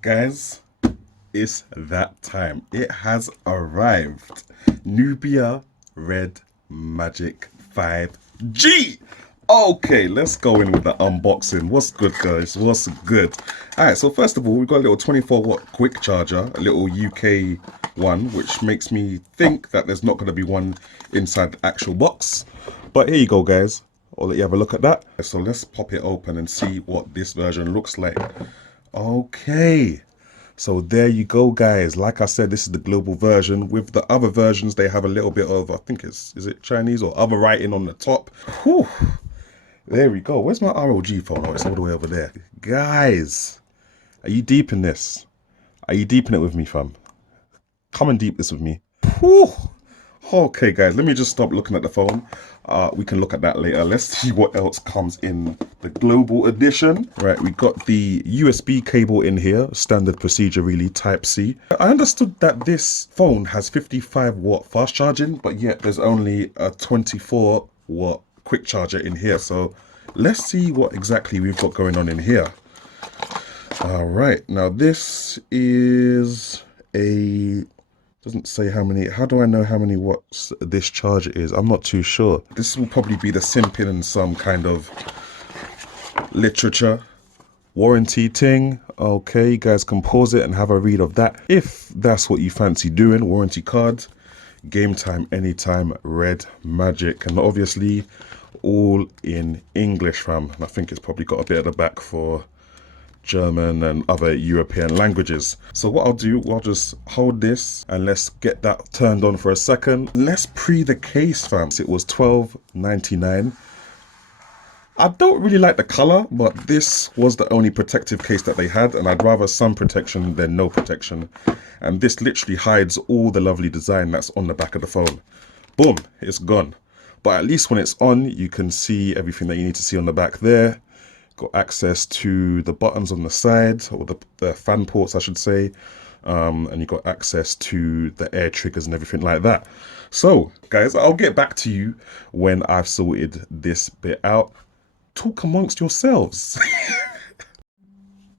Guys, it's that time. It has arrived. Nubia Red Magic 5G. Okay, let's go in with the unboxing. What's good, guys? What's good? Alright, so first of all, we've got a little 24-watt quick charger, a little UK one, which makes me think that there's not going to be one inside the actual box. But here you go, guys. I'll let you have a look at that. So let's pop it open and see what this version looks like. Okay. So there you go, guys. Like I said, this is the global version. With the other versions, they have a little bit of, I think is it Chinese or other writing on the top. Whew. There we go. Where's my ROG phone? Oh, it's all the way over there. Guys, are you deep in this? Are you deep in it with me, fam? Come and deep this with me. Whew. Okay, guys, let me just stop looking at the phone. We can look at that later. Let's see what else comes in the global edition. Right, we got the USB cable in here. Standard procedure, really, Type-C. I understood that this phone has 55-watt fast charging, but yet there's only a 24-watt quick charger in here. So let's see what exactly we've got going on in here. All right, now this is a... doesn't say how many. How do I know how many watts this charger is? I'm not too sure. This will probably be the simping in some kind of literature. Warranty ting. Okay, you guys can pause it and have a read of that if that's what you fancy doing. Warranty card. Game time, anytime, Red Magic. And obviously all in English, fam. And I think it's probably got a bit at the back for German and other European languages. So what I'll do, I'll just hold this and let's get that turned on for a second. Let's pre the case, fam. It was $12.99. I don't really like the color, but this was the only protective case that they had, and I'd rather some protection than no protection. And this literally hides all the lovely design that's on the back of the phone. Boom, it's gone. But at least when it's on, you can see everything that you need to see on the back there. Got access to the buttons on the side, or the fan ports, I should say. And you got access to the air triggers and everything like that. So, guys, I'll get back to you when I've sorted this bit out. Talk amongst yourselves.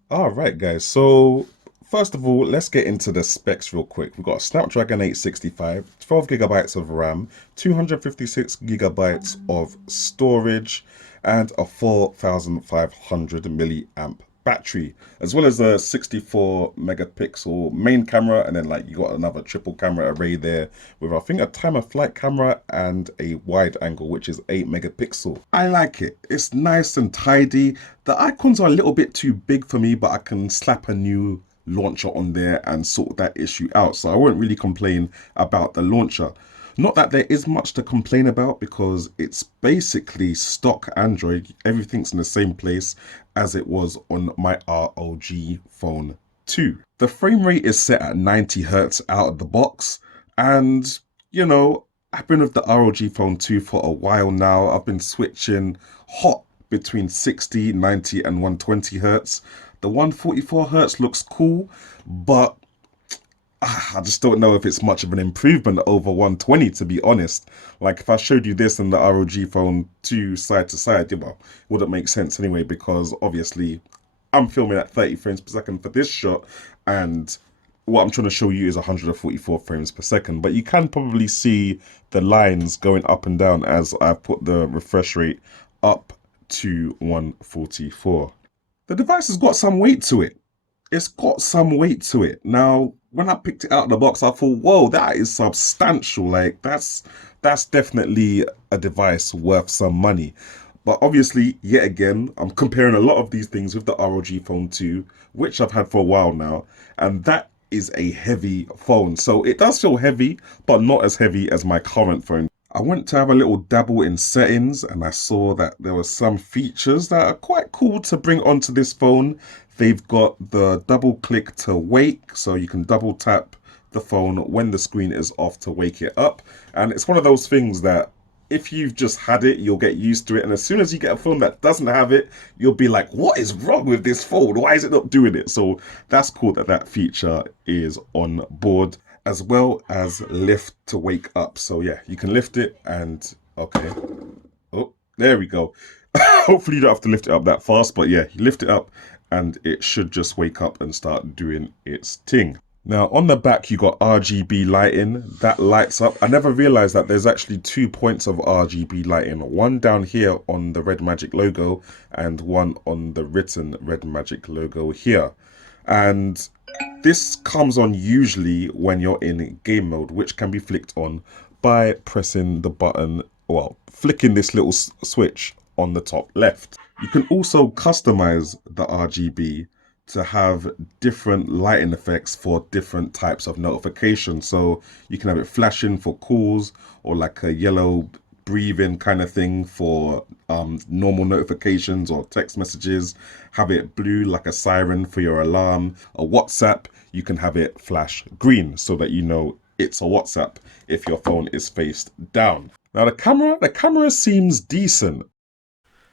All right, guys. So, first of all, let's get into the specs real quick. We've got a Snapdragon 865, 12 gigabytes of RAM, 256 gigabytes of storage, and a 4,500 milliamp battery, as well as a 64 megapixel main camera, and then like you got another triple camera array there with I think a time of flight camera and a wide angle, which is 8 megapixel. I like it. It's nice and tidy. The icons are a little bit too big for me, but I can slap a new launcher on there and sort that issue out, so I won't really complain about the launcher. Not that there is much to complain about, because it's basically stock Android. Everything's in the same place as it was on my ROG Phone 2. The frame rate is set at 90 Hz out of the box. And, you know, I've been with the ROG Phone 2 for a while now. I've been switching hot between 60, 90 and 120 Hz. The 144 Hz looks cool, but I just don't know if it's much of an improvement over 120, to be honest. Like, if I showed you this and the ROG Phone 2 side to side, well, it wouldn't make sense anyway, because obviously I'm filming at 30 frames per second for this shot, and what I'm trying to show you is 144 frames per second. But you can probably see the lines going up and down as I put the refresh rate up to 144. The device has got some weight to it. It's got some weight to it. Now, when I picked it out of the box, I thought, whoa, that is substantial. Like, that's definitely a device worth some money. But obviously, yet again, I'm comparing a lot of these things with the ROG Phone 2, which I've had for a while now, and that is a heavy phone. So it does feel heavy, but not as heavy as my current phone. I went to have a little dabble in settings, and I saw that there were some features that are quite cool to bring onto this phone. They've got the double click to wake, so you can double tap the phone when the screen is off to wake it up. And it's one of those things that if you've just had it, you'll get used to it. And as soon as you get a phone that doesn't have it, you'll be like, what is wrong with this phone? Why is it not doing it? So that's cool that that feature is on board, as well as lift to wake up. So yeah, you can lift it and okay. Oh, there we go. Hopefully you don't have to lift it up that fast, but yeah, you lift it up and it should just wake up and start doing its thing. Now on the back you got RGB lighting that lights up. I never realized that there's actually 2 points of RGB lighting, one down here on the Red Magic logo and one on the written Red Magic logo here. And this comes on usually when you're in game mode, which can be flicked on by pressing the button, well, flicking this little switch on the top left. You can also customize the RGB to have different lighting effects for different types of notifications. So you can have it flashing for calls, or like a yellow breathing kind of thing for normal notifications or text messages. Have it blue like a siren for your alarm. A WhatsApp, you can have it flash green so that you know it's a WhatsApp if your phone is faced down. Now the camera seems decent.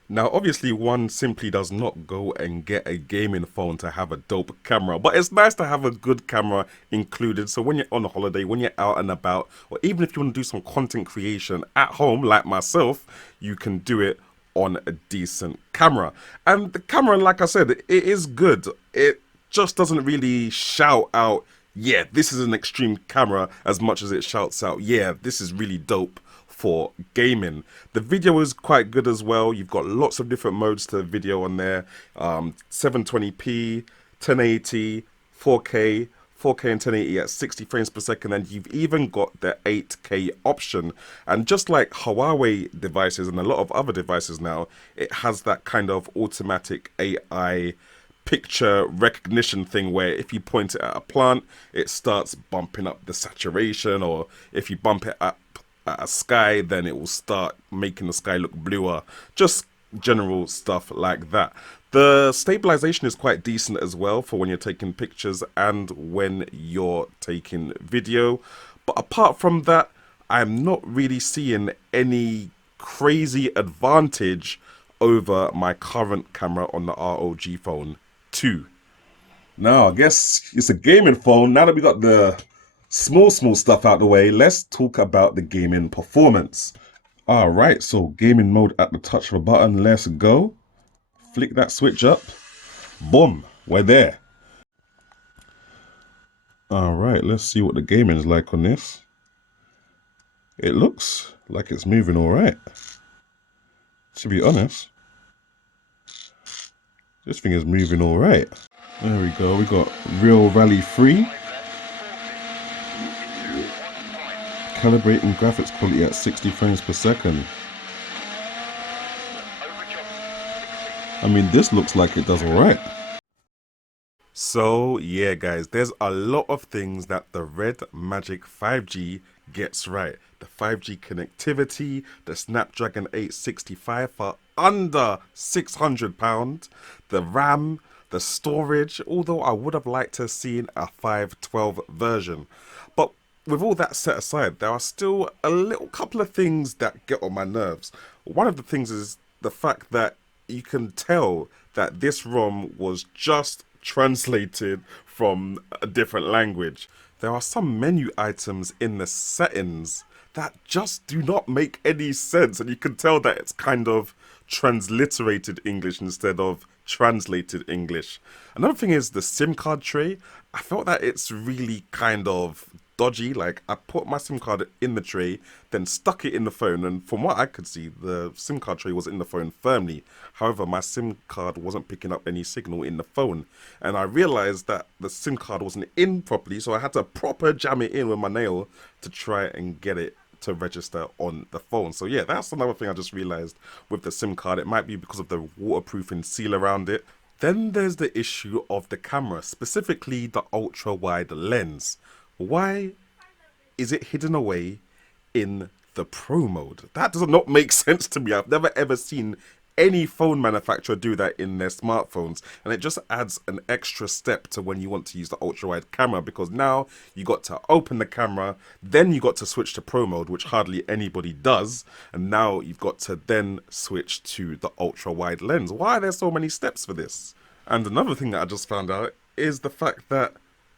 Now, obviously, one simply does not go and get a gaming phone to have a dope camera, but it's nice to have a good camera included. So when you're on a holiday, when you're out and about, or even if you want to do some content creation at home, like myself, you can do it on a decent camera. And the camera, like I said, it is good. It just doesn't really shout out, yeah, this is an extreme camera, as much as it shouts out, yeah, this is really dope for gaming. The video is quite good as well. You've got lots of different modes to the video on there. 720p, 1080, 4K, 4K and 1080 at 60 frames per second, and you've even got the 8K option. And just like Huawei devices and a lot of other devices now, it has that kind of automatic AI picture recognition thing where if you point it at a plant, it starts bumping up the saturation, or if you bump it up at a sky, then it will start making the sky look bluer. Just general stuff like that. The stabilization is quite decent as well for when you're taking pictures and when you're taking video. But apart from that, I'm not really seeing any crazy advantage over my current camera on the ROG Phone 2. Now, I guess it's a gaming phone. Now that we got the small stuff out the way, let's talk about the gaming performance. All right, so gaming mode at the touch of a button. Let's go. Flick that switch up. Boom, we're there. All right, let's see what the gaming is like on this. It looks like it's moving all right. To be honest, this thing is moving all right. There we go. We got Real Rally 3. Calibrating graphics quality at 60 frames per second. I mean, this looks like it does alright. So yeah guys, there's a lot of things that the Red Magic 5G gets right. The 5G connectivity, the Snapdragon 865 for under £600, the RAM, the storage, although I would have liked to have seen a 512 version. But with all that set aside, there are still a little couple of things that get on my nerves. One of the things is the fact that you can tell that this ROM was just translated from a different language. There are some menu items in the settings that just do not make any sense, and you can tell that it's kind of transliterated English instead of translated English. Another thing is the SIM card tray. I felt that it's really kind of dodgy. Like, I put my SIM card in the tray, then stuck it in the phone, and from what I could see, the SIM card tray was in the phone firmly. However, my SIM card wasn't picking up any signal in the phone, and I realized that the SIM card wasn't in properly, so I had to proper jam it in with my nail to try and get it to register on the phone. So yeah, that's another thing I just realized with the SIM card. It might be because of the waterproofing seal around it. Then there's the issue of the camera, specifically the ultra wide lens. Why is it hidden away in the Pro mode? That does not make sense to me. I've never ever seen any phone manufacturer do that in their smartphones, and it just adds an extra step to when you want to use the ultra wide camera, because now you got to open the camera, then you got to switch to Pro mode, which hardly anybody does, and now you've got to then switch to the ultra wide lens. Why are there so many steps for this? And another thing that I just found out is the fact that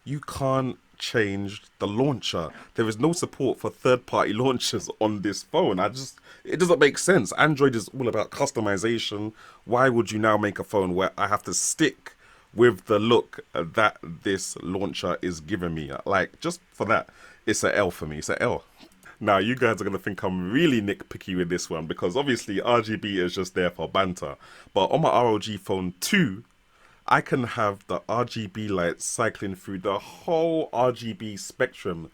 you can't change the launcher. There is no support for third-party launchers on this phone. It doesn't make sense. Android is all about customization. Why would you now make a phone where I have to stick with the look that this launcher is giving me. Like, just for that, it's an L for me. It's an L. Now, you guys are going to think I'm really nitpicky with this one because obviously RGB is just there for banter. But on my ROG Phone 2, I can have the RGB light cycling through the whole RGB spectrum.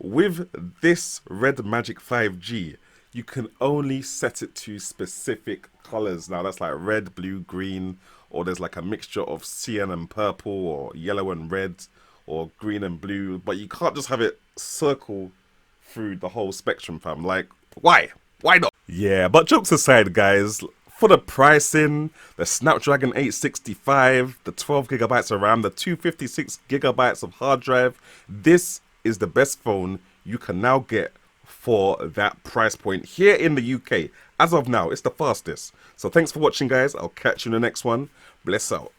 With this Red Magic 5G, you can only set it to specific colors. Now, that's like red, blue, green, or there's like a mixture of cyan and purple, or yellow and red, or green and blue. But you can't just have it circle through the whole spectrum, fam. Like, why? Why not? Yeah, but jokes aside, guys, for the pricing, the Snapdragon 865, the 12 gigabytes of RAM, the 256 gigabytes of hard drive, this is the best phone you can now get for that price point here in the UK. As of now, it's the fastest. So thanks for watching, guys. I'll catch you in the next one. Bless out.